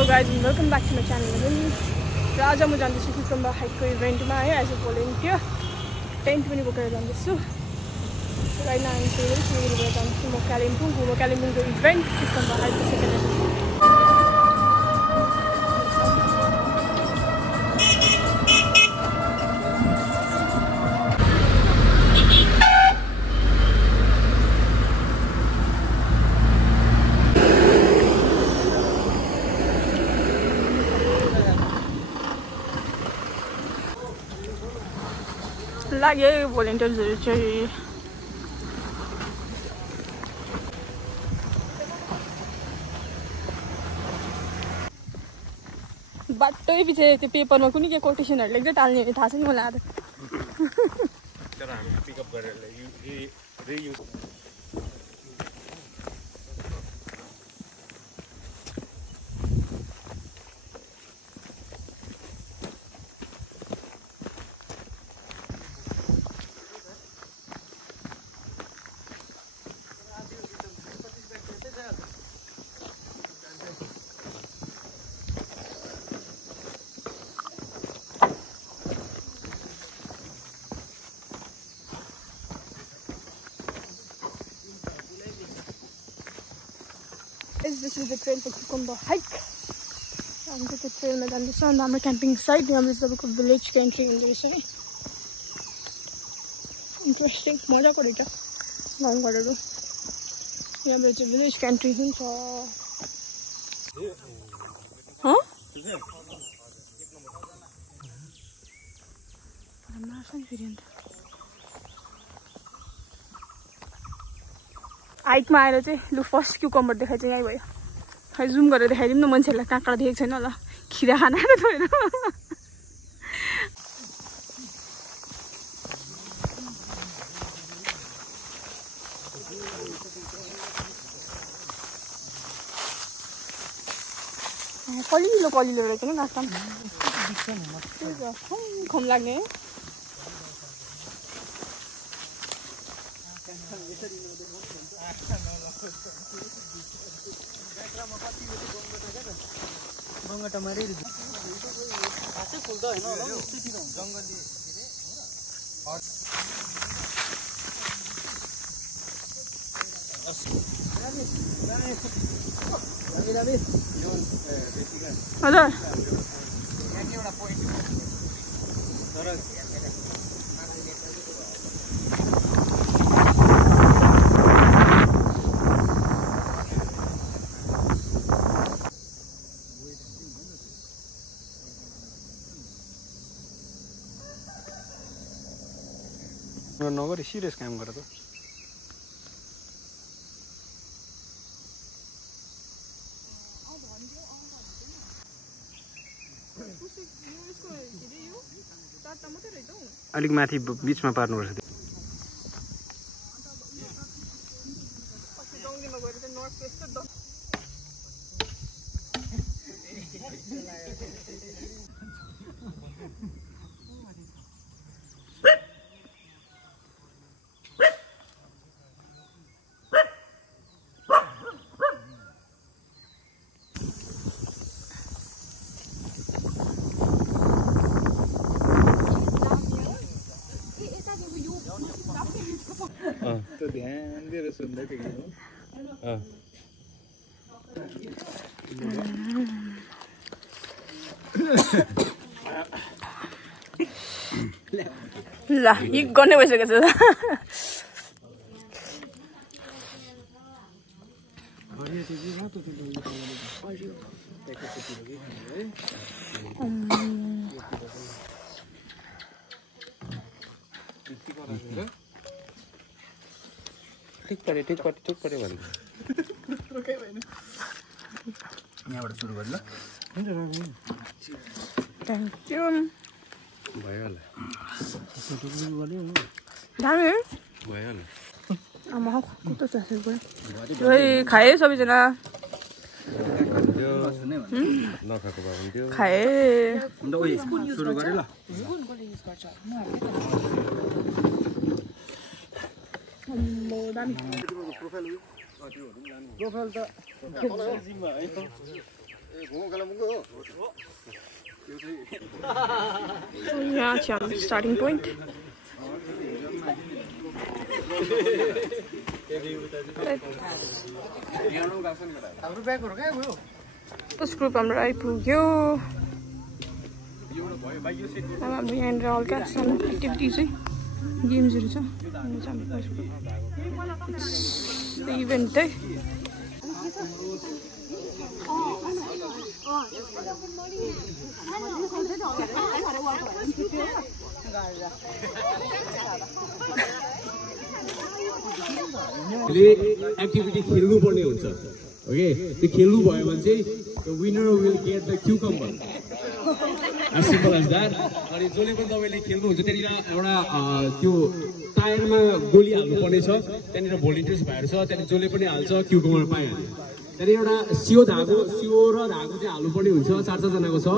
Hello guys and welcome back to my channel again. आज म जान्दैछु कुकुम्बा हाइटको इभेन्टमा है एज अ भोलिन्टियर टेन्ट पनि बोकेर जान्दैछु राइट नाउ सिलगढीबाट जान्छु म कालिम्पोङको इभेन्ट कुकुम्बा हाइटको सेकेन्ड लाग्यो भोलिन्टियर्सहरु चाहिँ बाटै पछि त्यो पेपरमा कुनै के कोटेसनहरु लेख्दै टाल्ने थाहा छैन मलाई आधा तर हामी पिकअप गरेर reuse This is the trail for Kukumba hike. I'm going to the trail में जान्दैछु अनि हाम्रो क्याम्पिङ साइट यहाँ तपाईँको भिलेज को एन्ट्री हुँदै रहेछ है इन्ट्रेस्टिङ मजाको रहेछ गाउँघरहरू यहाँबाट चाहिँ भिलेज को एन्ट्री हुन्छ हाइटमा आएर चाहिँ लु फर्स्ट क्युकम्बर देखाइ चाहिँ यहीँ भयो खै जुम गरेर देखाइदिउँ न मान्छेहरूलाई कहाँ कहाँ देखेको छैन होला खिरा खाना त छोएर कलिलो रहेछ नि नास्ता खम लाग्ने नगरी सिरियस काम गर त अलिक माथि बीचमा पार्नुपर्छ तो ध्यान दिएर सुन्दै थियो ल यो गर्ने भइसकेको छ ठीक परे भने यहाँबाट सुरु गर्नु थ्याङ्क यू भइहाल्यो आमा कस्तो छ खाए सबैजना नखाएको भए हुन्थ्यो खाए सुरु गरे ल दामी प्रोफाइल त यहाँ चाहिँ हाम्रो स्टार्टिङ पोइन्ट फर्स्ट ग्रुप हाम्रो आइपुग्यो अब हाम्रो यहाँनिर हल्का सानो एक्टिभिटी चाहिँ गेम्सहरू छ इभेन्ट है एक्टिभिटी खेल्नु पर्ने हुन्छ ओके त्यो खेल्नु भयो भने चाहिँ the winner will get the cucumber as simple as that अनि जसले पनि तपाईँले खेल्नुहुन्छ त्यहाँनिर एउटा त्यो टायरमा गोली हाल्नुपर्ने छ त्यहाँनिर भोलिन्टियर्स भाइहरू छ त्यहाँनिर जसले पनि हाल्छ क्युकम्बर पाइहाल्यो त्यहाँनिर एउटा सियो र धागो चाहिँ हाल्नुपर्ने हुन्छ 4-4 जनाको छ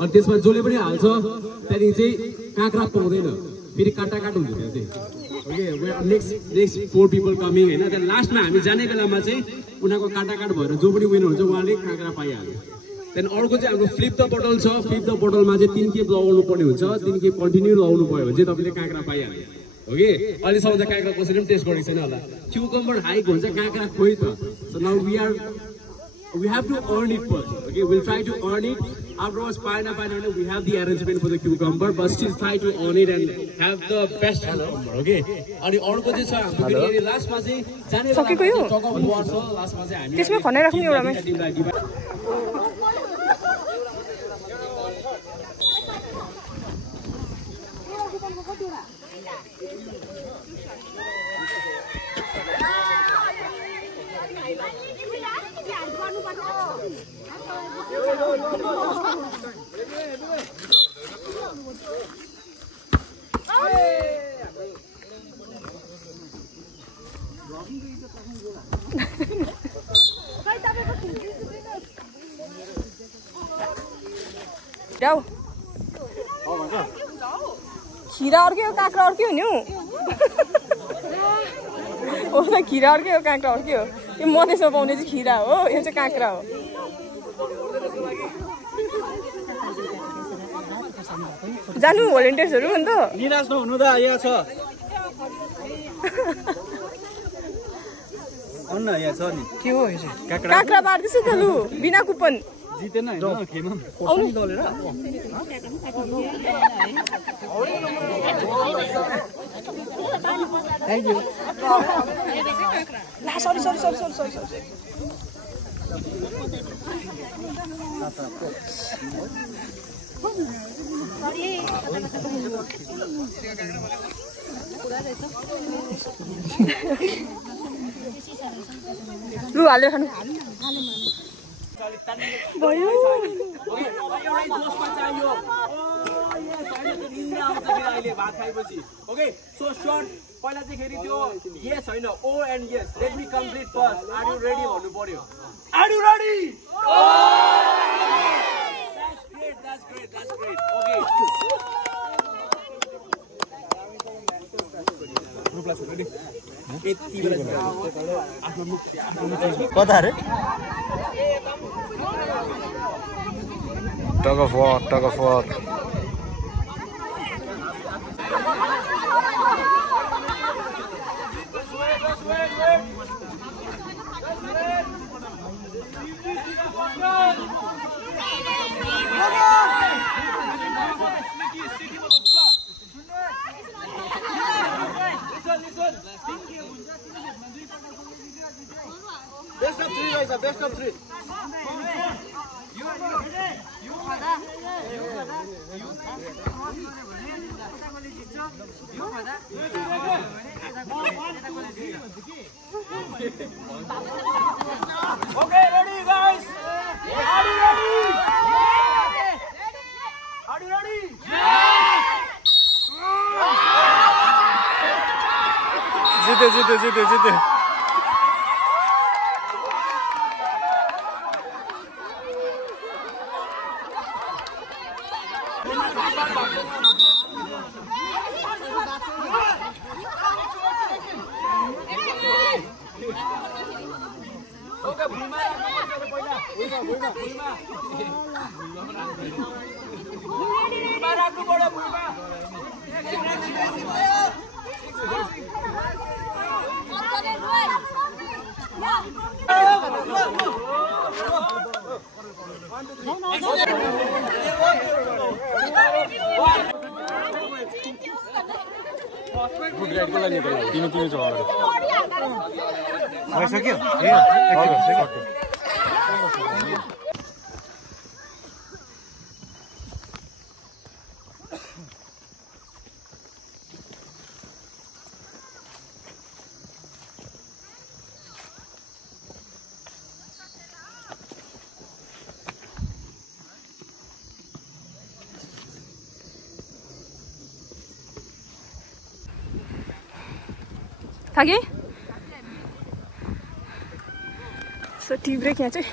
अनि त्यसमा जसले पनि हाल्छ त्यहाँदेखि चाहिँ काँक्रा पाउँदैन फेरि काटाकाट हुन्छ त्यहाँ चाहिँ ओके नेक्स्ट 4 पिपल कमिङ होइन त्यहाँ लास्टमा हामी जाने बेलामा चाहिँ उनीहरूको काटाकाट भएर जो पनि विनर हुन्छ उहाँले काँक्रा पाइहाल्यो त्यहाँदेखि अर्को चाहिँ हाम्रो फ्लिप द बोटल छ फ्लिप द बोटलमा चाहिँ 3 खेप लगाउनु पर्ने हुन्छ 3 खेप कन्टिन्यू लगाउनु भयो भने चाहिँ तपाईँले काँक्रा पाइहाल्यो ओके अहिलेसम्म त काँक्रा कसैले पनि टेस्ट गरेको छैन होला क्युकम्बर हाइक हुन्छ काँक्रा खोइ त so now we have to earn it first okay we'll try to earn it afterwards paina we have the arrangement for the cucumber but still try to earn it and have the best cucumber okay अनि अर्को चाहिँ छ हाम्रो फेरि लास्टमा चाहिँ जाने सकेको यो लास्टमा चाहिँ हामी त्यसमा खनाइ राख्नु एउटामै जाऊ खिरा अर्कै हो काँक्रा अर्कै हो नि हो त खिरा अर्कै हो काँक्रा अर्कै हो यो मधेसमा पाउने चाहिँ खिरा हो यो चाहिँ काँक्रा हो जानु भोलिन्टियर्सहरू अन्त निराश नहुनु त यहाँ छ अन्न यहाँ छ नि के हो यो चाहिँ काँक्रा पार्दैछु त लु बिना कुपन जितेन हैन खेलमा कसरी दलेर थ्यांक यू ला सरी लु हाल्यो खानु भयो ओके सो शॉर्ट पहिला चाहिँ फेरि त्यो यस हैन ओ and yes let me complete first are you ready भन्नु पर्यो are you ready that's great okay ग्रुपलाई छोड्नु नि यति बेला आफ्नो मुख कता रे tug of war Best of 3 guys, best of 3. Okay, ready guys? Are you ready? Are you ready? जीते भइसक्यो थाके सो टी ब्रेक यहाँ चाहिँ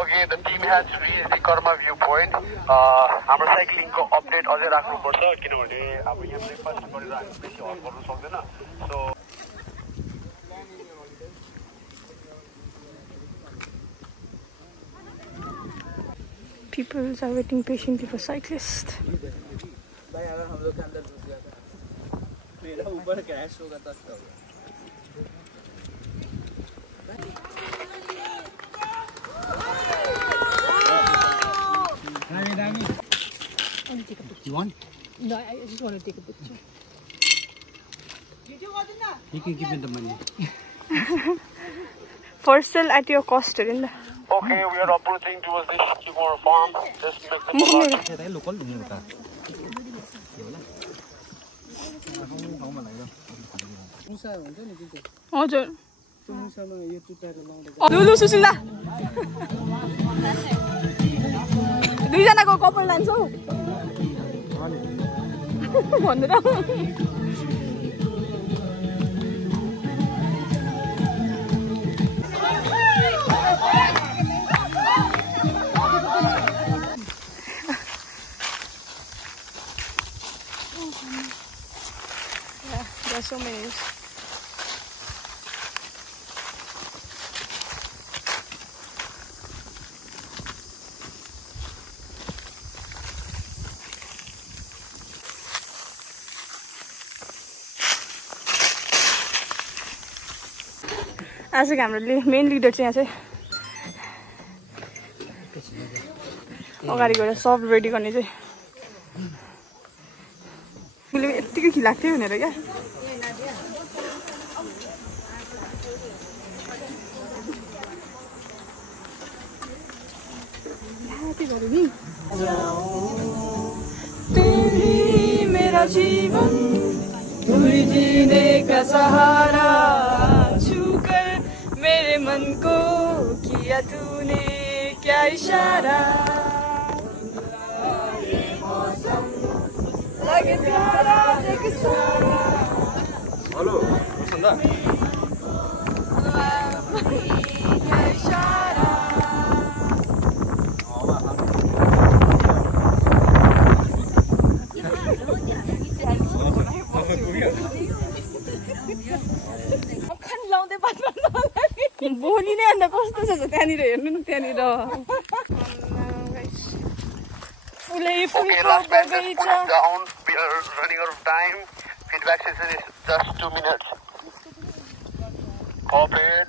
Okay, the team has reached the Karma viewpoint. हाम्रो साइक्लिङको अपडेट अझै राख्नुपर्छ किनभने अब यहाँ ब्रेकफास्ट गरेर हामी बेसी हल गर्न सक्दैन so people are waiting patiently for cyclists. You want? No, I just want to take a picture. You can give me the money. For sale at your cost, isn't it? Okay, we are approaching towards this Kimura farm. Just make the local नहीं होता हजुर लुलु सुसिला दुईजनाको कपाल लान्छौ भनेर There are so many. आजको हाम्रो main leader चाहिँ यहाँ चाहिँ अगाडि गएर सब रेडी गर्ने चाहिँ उसले यत्तिकै खिलाएको थियो भनेर क्या तेरी मेरा जीवन पूरी जीने का सहारा छूकर मेरे मन को किया तूने क्या इशारा लगे प्यारा एक सारा हेलो सुन्दा क्या इशारा बोली नै अन्त कस्तो छ त्यहाँनिर हेर्नु न त्यहाँनिर Okay, last man just put it down. We are running out of time. Feedback session is just 2 minutes. Pop it.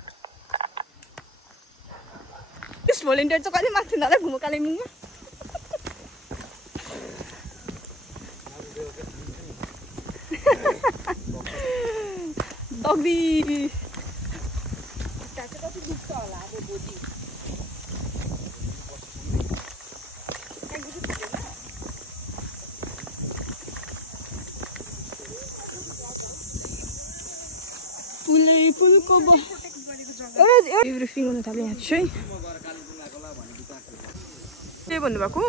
त्यस भोलिन्टियर चाहिँ कहिले माग्थ्यो होला घुमो कालिम्पोङमा दग्दी ब्रिफिङ हुन थाल्यो यहाँ चाहिँ के भन्नुभएको